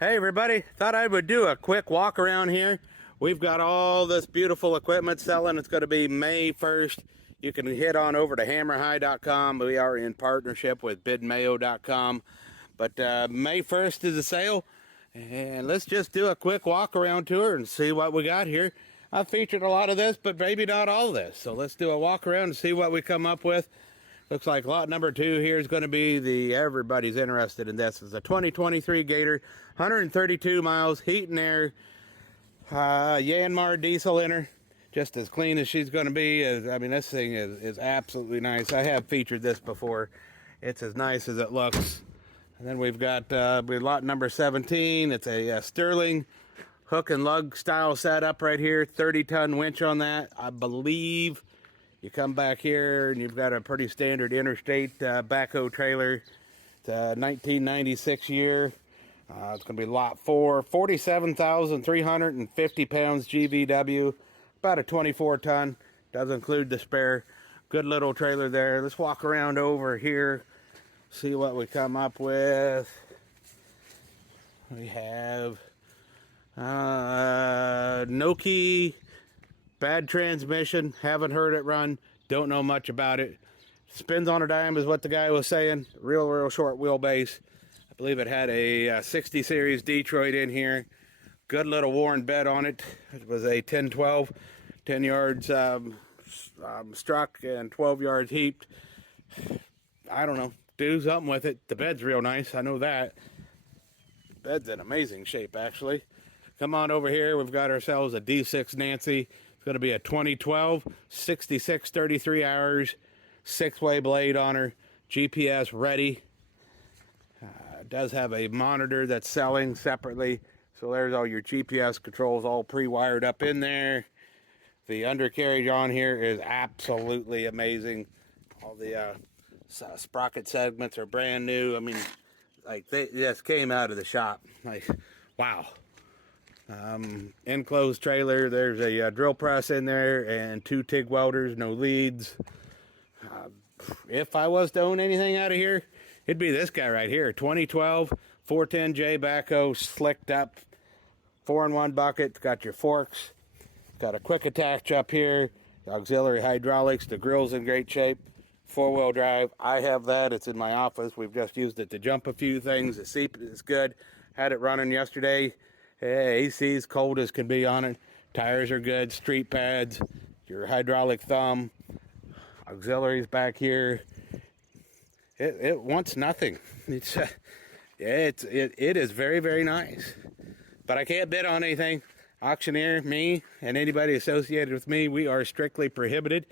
Hey everybody, thought I would do a quick walk around here. We've got all this beautiful equipment selling. It's going to be May 1st. You can head on over to hammerhigh.com. We are in partnership with bidmayo.com. But May 1st is a sale. And let's just do a quick walk around tour and see what we got here. I've featured a lot of this, but maybe not all of this. So let's do a walk around and see what we come up with. Looks like lot number 2 here is going to be everybody's interested in this. It's a 2023 Gator, 132 miles, heat and air, Yanmar diesel in her. Just as clean as she's going to be. I mean, this thing is absolutely nice. I have featured this before. It's as nice as it looks. And then we've got lot number 17. It's a Sterling hook and lug style setup right here. 30-ton winch on that, I believe. You come back here and you've got a pretty standard interstate backhoe trailer. It's a 1996 year. It's going to be lot 4. 47,350 pounds GVW. About a 24 ton. Does include the spare. Good little trailer there. Let's walk around over here. See what we come up with. We have Noki. Bad transmission, haven't heard it run, don't know much about it. Spins on a dime is what the guy was saying. Real short wheelbase. I believe it had a 60 series Detroit in here. Good little worn bed on it. It was a 10-12, 10 yards struck and 12 yards heaped. I don't know, do something with it. The bed's real nice, I know that. The bed's in amazing shape actually. Come on over here, we've got ourselves a D6 Nancy. Going to be a 2012 66 33 hours 6-way blade on her, GPS ready. Does have a monitor that's selling separately, so there's all your GPS controls all pre-wired up in there. The undercarriage on here is absolutely amazing. All the sprocket segments are brand new. I mean, like they just came out of the shop. Like, wow. Enclosed trailer. There's a drill press in there and 2 TIG welders, no leads. If I was to own anything out of here, it'd be this guy right here. 2012 410J backhoe, slicked up, 4-in-1 bucket. It's got your forks. It's got a quick attach up here. Auxiliary hydraulics. The grill's in great shape. 4-wheel drive. I have that. It's in my office. We've just used it to jump a few things. The seat is good. Had it running yesterday. AC's cold as can be on it. Tires are good. Street pads. Your hydraulic thumb. Auxiliaries back here. It wants nothing. It is very nice. But I can't bid on anything. Auctioneer, me, and anybody associated with me, we are strictly prohibited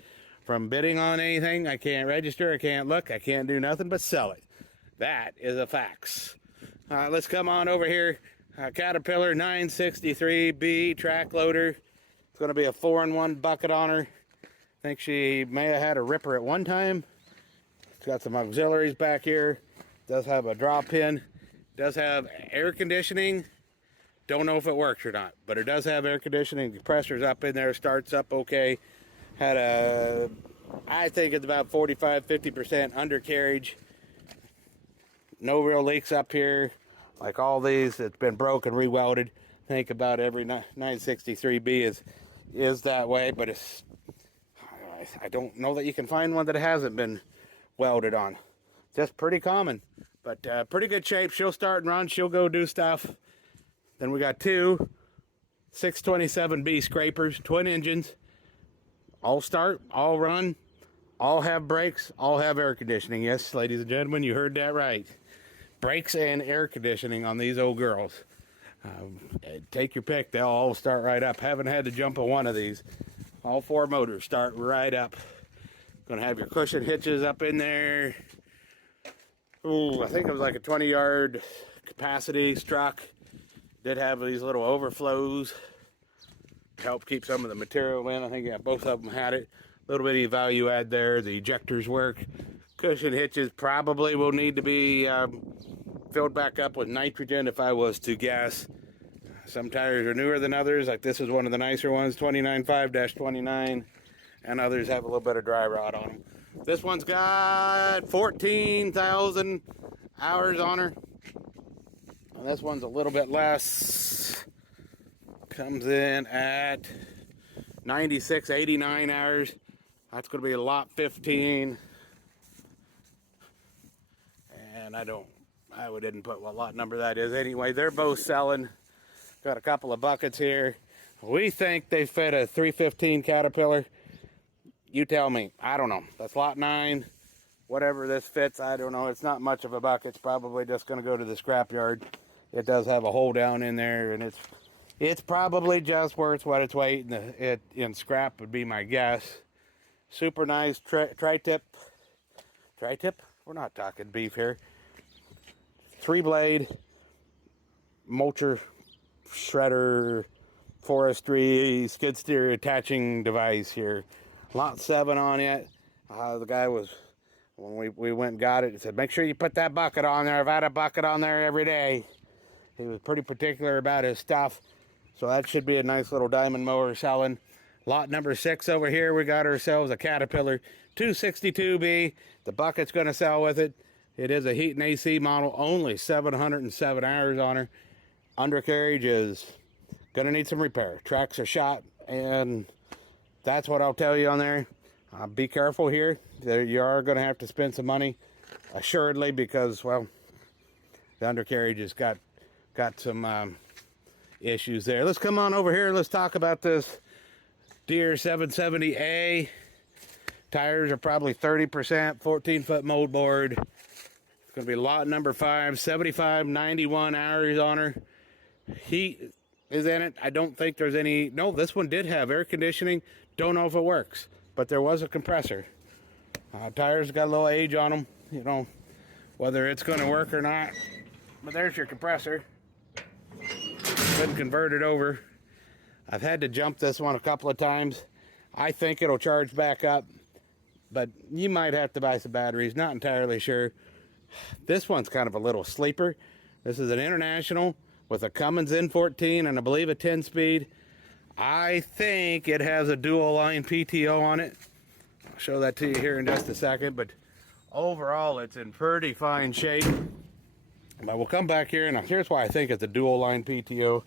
from bidding on anything. I can't register. I can't look. I can't do nothing but sell it. That is a fax. Let's come on over here. Caterpillar 963B track loader. It's going to be a 4-in-1 bucket on her. I think she may have had a ripper at one time. It's got some auxiliaries back here. Does have a drop pin. Does have air conditioning. Don't know if it works or not, but it does have air conditioning. The pressure's up in there. Starts up okay. Had I think it's about 45-50% undercarriage. No real leaks up here. Like all these, it's been broken, re-welded. I think about every 963B is that way, but I don't know that you can find one that hasn't been welded on. Just pretty common, but pretty good shape. She'll start and run. She'll go do stuff. Then we got 2 627B scrapers, twin engines. All start, all run, all have brakes, all have air conditioning. Yes, ladies and gentlemen, you heard that right. Brakes and air conditioning on these old girls. Take your pick. They'll all start right up. Haven't had to jump on one of these. All 4 motors start right up. Gonna have your cushion hitches up in there. Ooh, I think it was like a 20-yard capacity struck. Did have these little overflows. Help keep some of the material in. I think both of them had it. A little bit of value add there. The ejectors work. Cushion hitches probably will need to be filled back up with nitrogen if I was to guess. Some tires are newer than others, like this is one of the nicer ones, 29.5-29, and others have a little bit of dry rot on them. This one's got 14,000 hours on her. This one's a little bit less. Comes in at 96, 89 hours. That's going to be lot 15. And I didn't put what lot number that is. Anyway, they're both selling. Got a couple of buckets here. We think they fit a 315 Caterpillar. You tell me. I don't know. That's lot 9. Whatever this fits, I don't know. It's not much of a bucket. It's probably just going to go to the scrapyard. It does have a hole down in there, and it's probably just worth what it's weight. And in scrap would be my guess. Super nice tri-tip. Tri-tip? We're not talking beef here. 3-blade mulcher shredder forestry skid steer attaching device here. Lot 7 on it. The guy was, when we went and got it, he said, make sure you put that bucket on there. I've had a bucket on there every day. He was pretty particular about his stuff. So that should be a nice little diamond mower selling. Lot number 6 over here, we got ourselves a Caterpillar 262B. The bucket's going to sell with it. It is a heat and AC model, only 707 hours on her. Undercarriage is going to need some repair. Tracks are shot, and that's what I'll tell you on there. Be careful here. You are going to have to spend some money, assuredly, because, well, the undercarriage has got some issues there. Let's come on over here. Let's talk about this Deere 770A. Tires are probably 30%, 14-foot moldboard. It's going to be lot number 5, 75, 91 hours on her. Heat is in it. I don't think there's any. No, this one did have air conditioning. Don't know if it works, but there was a compressor. Tires got a little age on them, you know, whether it's going to work or not. But there's your compressor. Been converted over. I've had to jump this one a couple of times. I think it'll charge back up, but you might have to buy some batteries. Not entirely sure. This one's kind of a little sleeper. This is an International with a Cummins N14 and I believe a 10-speed. I think it has a dual line PTO on it. I'll show that to you here in just a second, but overall it's in pretty fine shape. But we'll come back here, and here's why I think it's a dual line PTO.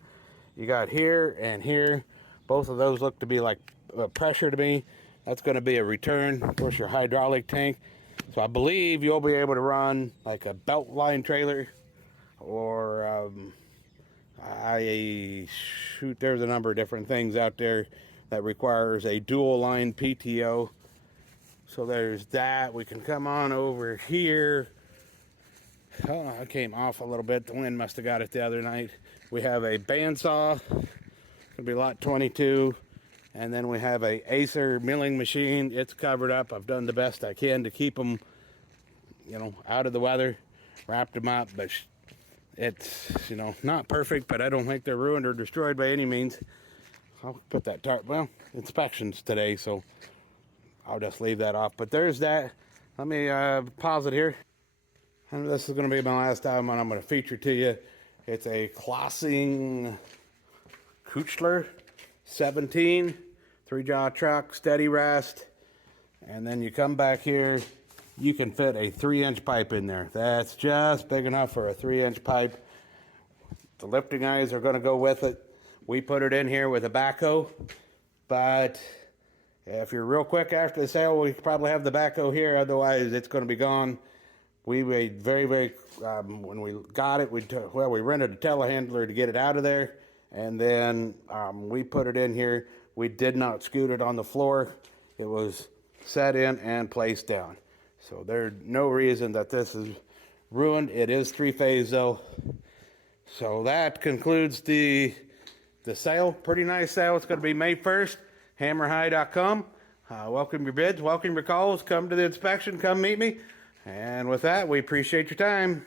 You got here and here. Both of those look to be like pressure to me. That's going to be a return. Of course, your hydraulic tank. So I believe you'll be able to run like a belt line trailer, or there's a number of different things out there that requires a dual line PTO. So there's that. We can come on over here. Oh, I came off a little bit. The wind must have got it the other night. We have a bandsaw. It's going to be lot 22. And then we have a Acer milling machine. It's covered up. I've done the best I can to keep them, you know, out of the weather. Wrapped them up, but it's, you know, not perfect, but I don't think they're ruined or destroyed by any means. I'll put that tarp, well, inspections today, so I'll just leave that off. But there's that. Let me pause it here. And this is going to be my last time, and I'm going to feature to you. It's a Clossing Coer 17, 3-jaw truck, steady rest. And then you come back here, you can fit a 3-inch pipe in there. That's just big enough for a 3-inch pipe. The lifting eyes are going to go with it. We put it in here with a backhoe, but if you're real quick after the sale, we probably have the backhoe here. Otherwise, it's going to be gone. We made when we got it, we rented a telehandler to get it out of there, and then we put it in here. We did not scoot it on the floor. It was set in and placed down. So there's no reason that this is ruined. It is 3-phase though. So that concludes the sale. Pretty nice sale. It's going to be May 1st. HammerHigh.com. Welcome your bids. Welcome your calls. Come to the inspection. Come meet me. And with that, we appreciate your time.